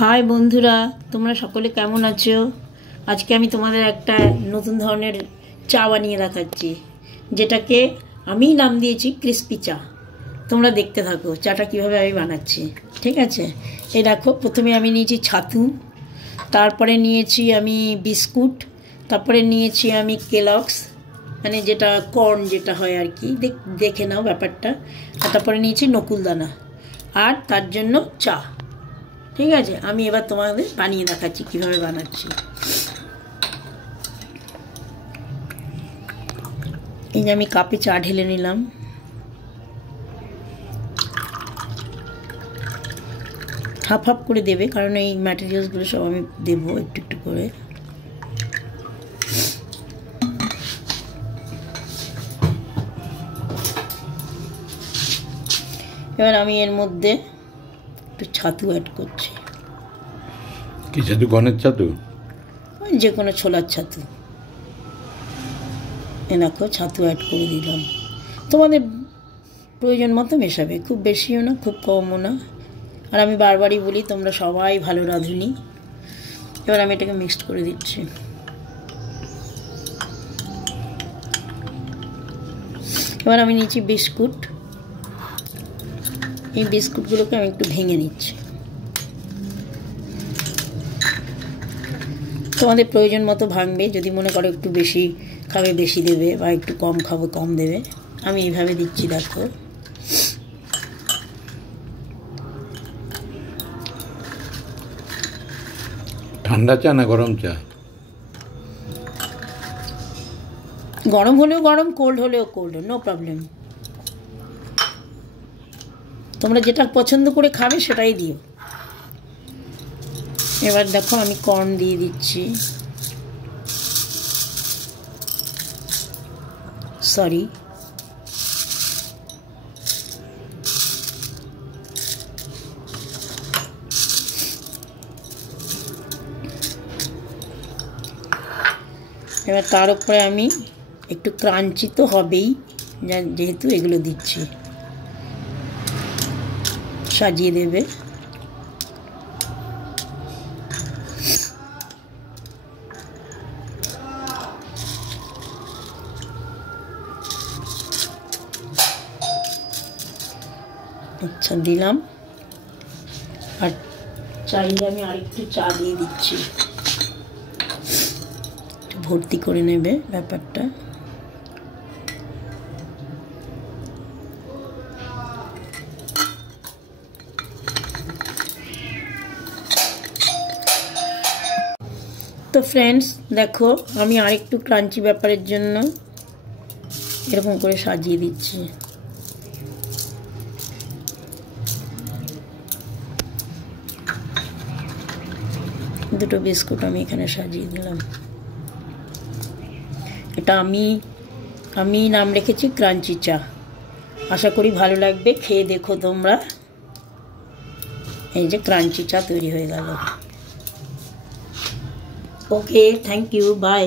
High বন্ধুরা, তোমরা সকলে কেমন আছো? আজকে আমি তোমাদের একটা নতুন ধরনের চা বানিয়ে দেখাচ্ছি, যেটাকে আমি নাম দিয়েছি ক্রিস্পি চা। তোমরা দেখতে থাকো চাটা কিভাবে আমি বানাচ্ছি। ঠিক আছে, এই দেখো, প্রথমে আমি নিয়েছি ছাতু, তারপরে নিয়েছি আমি বিস্কুট, তারপরে নিয়েছি আমি কেলগস, মানে যেটা কর্ন যেটা হয় আর কি, দেখে নাও ব্যাপারটা। আর তারপরে নিয়েছি নকুলদানা, আর তার জন্য চা। ঠিক আছে, আমি এবার তোমাদের বানিয়ে দেখাচ্ছি কীভাবে বানাচ্ছি। এই যে আমি কাপে চা ঢেলে নিলাম। হাফ হাফ করে দেবে, কারণ এই ম্যাটেরিয়ালসগুলো সব আমি দেবো একটু একটু করে। এবার আমি এর মধ্যে একটু ছাতু অ্যাড করছি। কি ছাতু? গনের ছাতু? যে কোনো ছোলার ছাতু। এ দেখো, ছাতু অ্যাড করে দিলাম। তোমাদের প্রয়োজন মতো মেশাবে, খুব বেশিও না খুব কমও না। আর আমি বারবারই বলি, তোমরা সবাই ভালো রাঁধুনি। এবার আমি এটাকে মিক্সড করে দিচ্ছি। এবার আমি নিচ্ছি বিস্কুট। এই বিস্কুটগুলোকে আমি একটু ভেঙে নিচ্ছি। তোমাদের প্রয়োজন মতো ভাঙবে, যদি মনে করো একটু বেশি খাবে বেশি দেবে, বা একটু কম খাবে কম দেবে। আমি এইভাবে দিচ্ছি, দেখো। ঠান্ডা চা না গরম চা? গরম হলেও গরম, কোল্ড হলেও কোল্ড, নো প্রবলেম। তোমরা যেটা পছন্দ করে খাবে সেটাই দিও। এবার দেখো, আমি কর্ন দিয়ে দিচ্ছি। সরি, এবার তার উপরে আমি একটু ক্রাঞ্চি তো হবেই, যেহেতু এগুলো দিচ্ছি। সাজিয়ে দেবে। আচ্ছা, দিলাম। আর চাইলে আমি আরেকটু চা দিয়ে দিচ্ছি, ভর্তি করে নেবে ব্যাপারটা। তো ফ্রেন্ডস দেখো, আমি আরেকটু ক্রাঞ্চি ব্যাপারের জন্য এরকম করে সাজিয়ে দিচ্ছি। দুটো বিস্কুট আমি এখানে সাজিয়ে দিলাম। এটা আমি নাম রেখেছি ক্রাঞ্চি চা। আশা করি ভালো লাগবে, খেয়ে দেখো তোমরা। এই যে ক্রাঞ্চি চা তৈরি হয়ে গেল। ওকে, থ্যাংক ইউ, বাই।